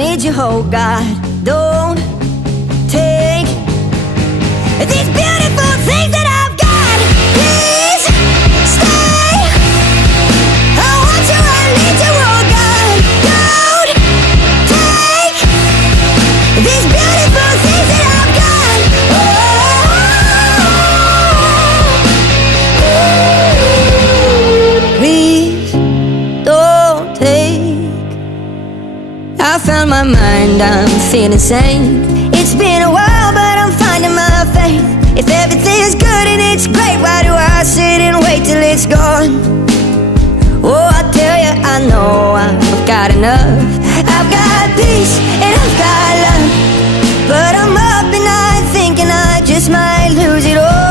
need you, oh God. Don't take these beautiful things that I've got. Please stay. I want you, I need you, oh God. Don't take these beautiful things that I've got. Oh, please don't take. I found my mind, I'm feeling sane. It's been a while, but I'm finding my faith. If everything's good and it's great, why do I sit and wait till it's gone? Oh, I tell you, I know I've got enough. I've got peace and I've got love, but I'm up at night thinking I just might lose it all.